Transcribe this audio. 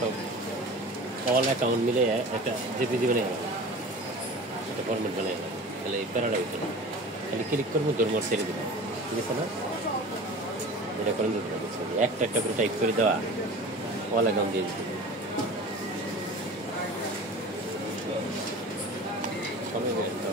সব all account মিলে একটা জেপিজি বানিয়ে গেলাম, একটা ফরম্যাট বানিয়ে গেলাম, তাহলে এই প্যারাটা হইতো না। খালি ক্লিক করবো, ধর্মর ছেড়ে দিলাম, ঠিক আছে না? এটা করেন দিতে হবে, একটা একটা করে টাইপ করে দেওয়া, অল অ্যাকাউন্ট দিয়ে দিতে কমে গেল তো।